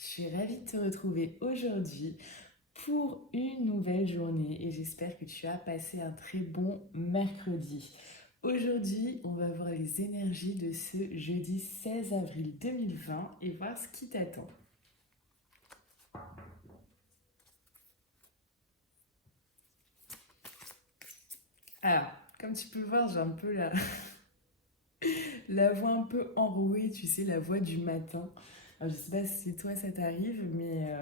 Je suis ravie de te retrouver aujourd'hui pour une nouvelle journée et j'espère que tu as passé un très bon mercredi. Aujourd'hui, on va voir les énergies de ce jeudi 16 avril 2020 et voir ce qui t'attend. Alors, comme tu peux le voir, j'ai un peu la voix un peu enrouée, tu sais, la voix du matin. Alors, je sais pas si toi ça t'arrive, mais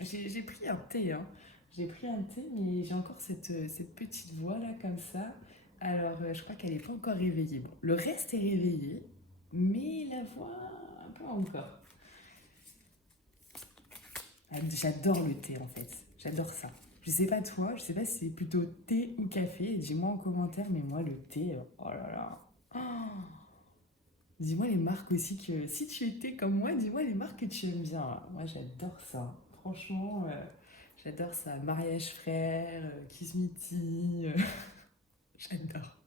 j'ai pris un thé, hein. J'ai pris un thé, mais j'ai encore cette petite voix là comme ça. Alors, je crois qu'elle n'est pas encore réveillée. Bon, le reste est réveillé, mais la voix un peu encore. Ah, j'adore le thé en fait, j'adore ça. Je sais pas toi, je sais pas si c'est plutôt thé ou café. Dis-moi en commentaire, mais moi le thé, oh là là. Oh. Dis-moi les marques aussi que, si tu étais comme moi, dis-moi les marques que tu aimes bien. Moi, j'adore ça. Franchement, j'adore ça. Mariage frère, Kismiti, j'adore.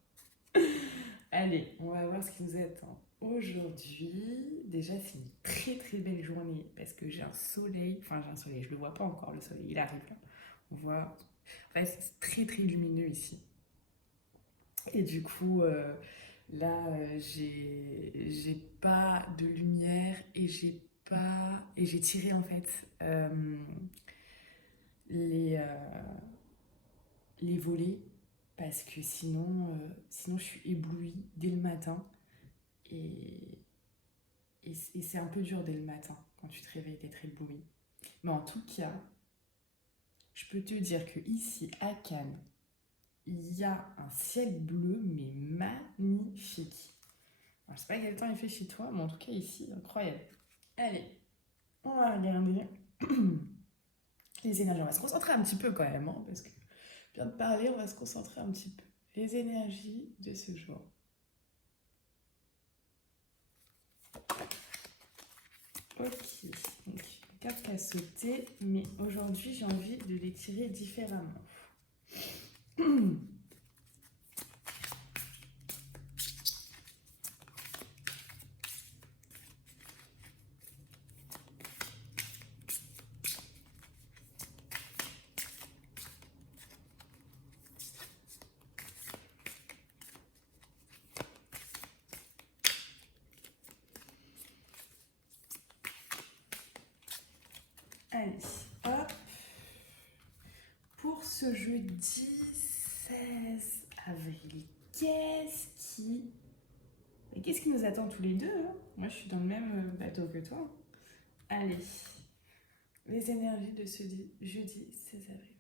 Allez, on va voir ce qui nous attend aujourd'hui. Déjà, c'est une très très belle journée parce que j'ai un soleil. Enfin, j'ai un soleil, je le vois pas encore, le soleil, il arrive là. On voit. Ouais, c'est très très lumineux ici. Et du coup, là, j'ai pas de lumière et j'ai tiré en fait les, les volets parce que sinon je suis éblouie dès le matin et, et c'est un peu dur dès le matin quand tu te réveilles d'être éblouie. Mais en tout cas, je peux te dire que ici à Cannes, il y a un ciel bleu mais magnifique. Alors, je sais pas quel temps il fait chez toi, mais en tout cas ici, incroyable. Allez, on va regarder les énergies. On va se concentrer un petit peu quand même, hein, parce que je viens de parler, on va se concentrer un petit peu. Les énergies de ce jour. Ok, donc carte à sauter, mais aujourd'hui j'ai envie de les tirer différemment. Allez, hop. Pour ce jeudi 16 avril, qu'est-ce qui nous attend tous les deux, hein? Moi je suis dans le même bateau que toi. Allez, les énergies de ce jeudi 16 avril.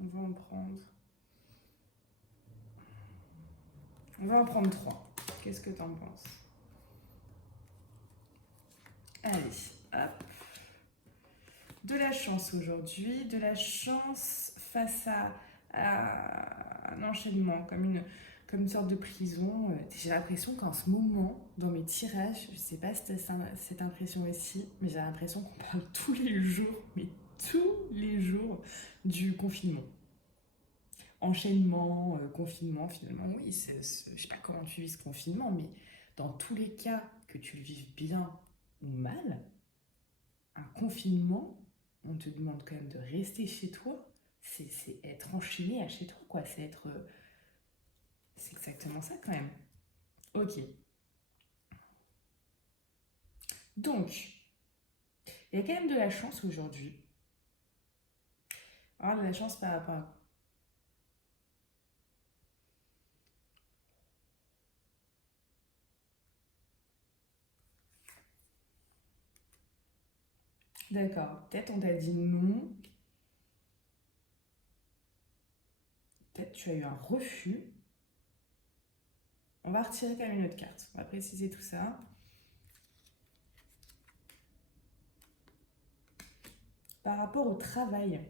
On va en prendre. On va en prendre trois. Qu'est-ce que t'en penses? Allez, hop. De la chance aujourd'hui, de la chance face à un enchaînement, comme une sorte de prison. J'ai l'impression qu'en ce moment, dans mes tirages, je sais pas si tu cette impression aussi, mais j'ai l'impression qu'on parle tous les jours, mais tous les jours, du confinement. Enchaînement, confinement, finalement, oui, je sais pas comment tu vis ce confinement, mais dans tous les cas, que tu le vives bien ou mal, un confinement, on te demande quand même de rester chez toi, c'est être enchaîné à chez toi, quoi. C'est exactement ça quand même. Ok. Donc, il y a quand même de la chance aujourd'hui. Alors, de la chance par rapport à... D'accord. Peut-être on t'a dit non. Peut-être tu as eu un refus. On va retirer quand même une autre carte. On va préciser tout ça. Par rapport au travail,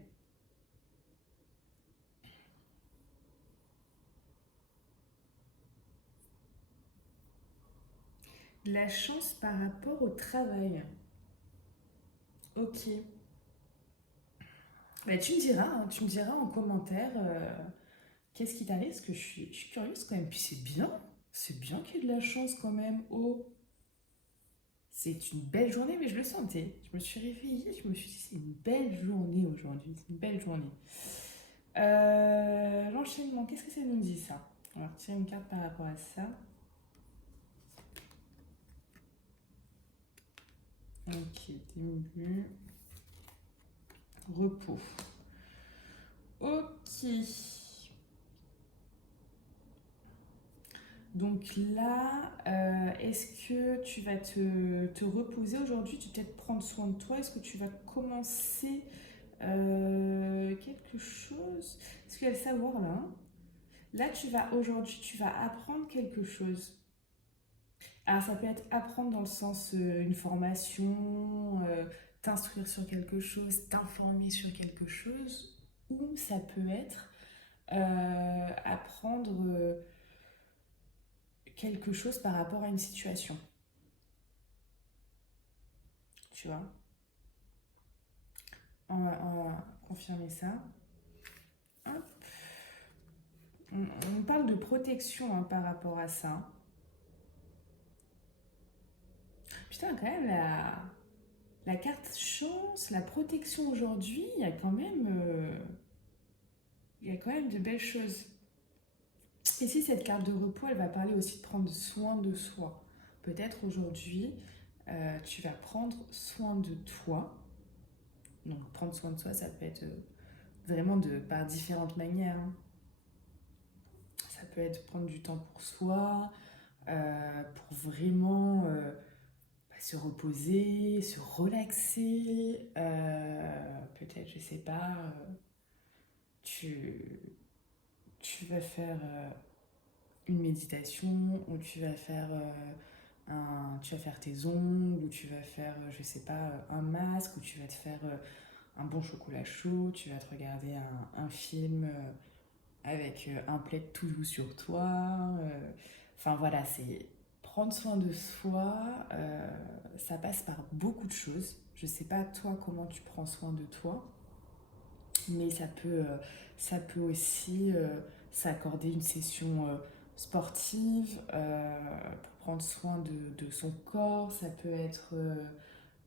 de la chance par rapport au travail. Ok. Bah, tu me diras en commentaire qu'est-ce qui t'arrive, parce que je suis curieuse quand même. Puis c'est bien qu'il y ait de la chance quand même. Oh. C'est une belle journée, mais je le sentais. Je me suis réveillée, je me suis dit, c'est une belle journée aujourd'hui. C'est une belle journée. L'enchaînement, qu'est-ce que ça nous dit ça? On va retirer une carte par rapport à ça. Ok, début. Repos. Ok. Donc là, est-ce que tu vas te reposer aujourd'hui? Tu vas peut-être prendre soin de toi. Est-ce que tu vas commencer quelque chose? Est-ce qu'il y a le savoir là, hein? Là, aujourd'hui, tu vas apprendre quelque chose. Alors, ça peut être apprendre dans le sens une formation, t'instruire sur quelque chose, t'informer sur quelque chose, ou ça peut être apprendre quelque chose par rapport à une situation, tu vois. On va confirmer ça. Hop. On parle de protection hein, par rapport à ça. Putain, quand même, la carte chance, la protection aujourd'hui, il y a quand même de belles choses. Ici, cette carte de repos, elle va parler aussi de prendre soin de soi. Peut-être aujourd'hui, tu vas prendre soin de toi. Donc, prendre soin de soi, ça peut être vraiment par différentes manières, hein. Ça peut être prendre du temps pour soi, pour vraiment se reposer, se relaxer. Peut-être, je sais pas, tu, tu vas faire une méditation ou tu vas faire tes ongles ou tu vas faire, je sais pas, un masque ou tu vas te faire un bon chocolat chaud, tu vas te regarder un film avec un plaid tout doux sur toi. Enfin voilà, c'est prendre soin de soi, ça passe par beaucoup de choses. Je sais pas toi comment tu prends soin de toi, mais ça peut aussi s'accorder une session sportive pour prendre soin de son corps. Ça peut être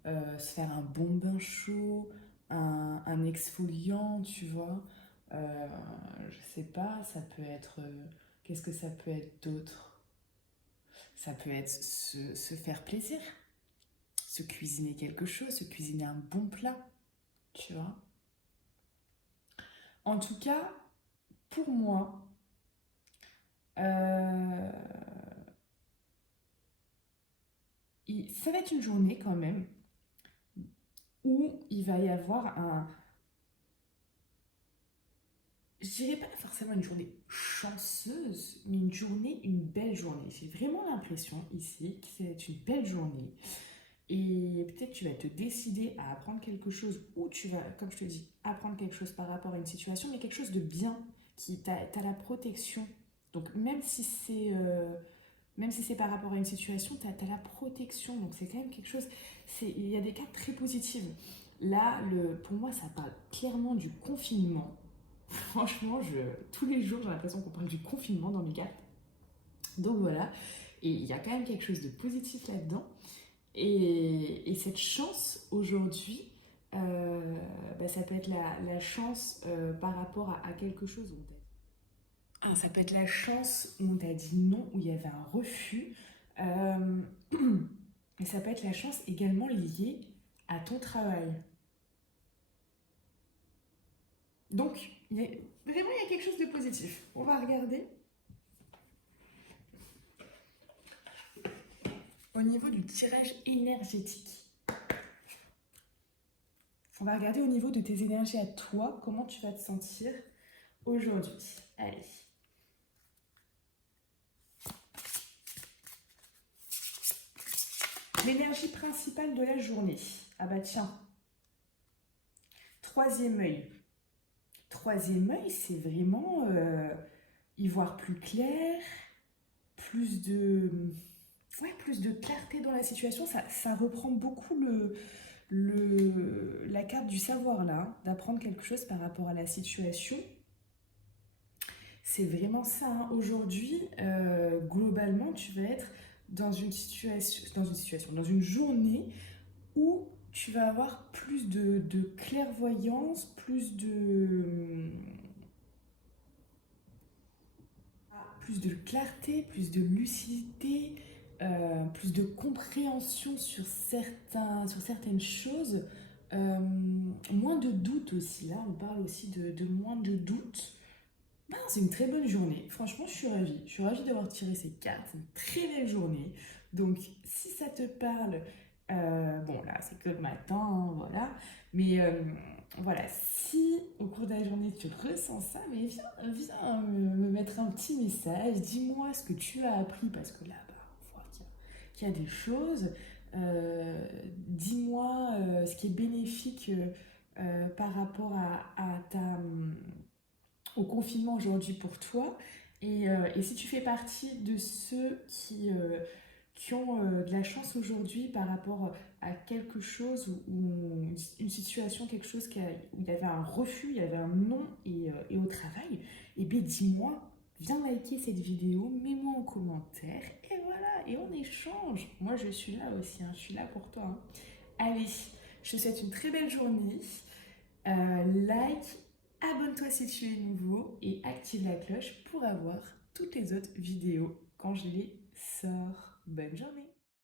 se faire un bon bain chaud, un exfoliant, tu vois. Je sais pas, ça peut être. Qu'est-ce que ça peut être d'autre? Ça peut être se faire plaisir, se cuisiner quelque chose, se cuisiner un bon plat, tu vois. En tout cas, pour moi, euh, ça va être une journée quand même où il va y avoir je dirais pas forcément une journée chanceuse, mais une belle journée. J'ai vraiment l'impression ici que c'est une belle journée. Et peut-être tu vas te décider à apprendre quelque chose ou tu vas, comme je te dis, apprendre quelque chose par rapport à une situation, mais quelque chose de bien, qui t'as la protection. Donc même si c'est par rapport à une situation, t'as la protection. Donc c'est quand même quelque chose, il y a des cas très positifs. Là, pour moi, ça parle clairement du confinement. Franchement, tous les jours, j'ai l'impression qu'on parle du confinement dans mes cartes. Donc voilà. Et il y a quand même quelque chose de positif là-dedans. Et cette chance aujourd'hui, ça peut être la chance par rapport à quelque chose. Ça peut être la chance où on t'a dit non, où il y avait un refus. Euh, et ça peut être la chance également liée à ton travail. Donc, vraiment, il y a quelque chose de positif. On va regarder au niveau du tirage énergétique. On va regarder au niveau de tes énergies à toi, comment tu vas te sentir aujourd'hui. Allez. L'énergie principale de la journée. Ah bah tiens. Troisième œil. Troisième œil, c'est vraiment y voir plus clair, plus de, plus de clarté dans la situation. Ça reprend beaucoup la carte du savoir là, d'apprendre quelque chose par rapport à la situation. C'est vraiment ça, hein. Aujourd'hui, globalement, tu vas être dans une journée où tu vas avoir de clairvoyance, plus de clarté, plus de lucidité, plus de compréhension sur certaines choses, moins de doutes aussi. Là, on parle aussi de moins de doutes. Ben, c'est une très bonne journée. Franchement, je suis ravie. Je suis ravie d'avoir tiré ces cartes. C'est une très belle journée. Donc, si ça te parle, bon là, c'est que le matin, hein, voilà. Mais voilà, si au cours de la journée tu ressens ça, mais viens me mettre un petit message. Dis-moi ce que tu as appris parce que là, bah, on voit qu'il y a des choses. Dis-moi ce qui est bénéfique par rapport à au confinement aujourd'hui pour toi. Et si tu fais partie de ceux qui ont de la chance aujourd'hui par rapport à quelque chose ou une situation, quelque chose où il y avait un refus, il y avait un non et au travail, et bien dis-moi, viens liker cette vidéo, mets-moi en commentaire et voilà, et on échange. Moi je suis là aussi, hein, je suis là pour toi, hein. Allez, je te souhaite une très belle journée. Like, abonne-toi si tu es nouveau et active la cloche pour avoir toutes les autres vidéos quand je les sors. Bonne journée!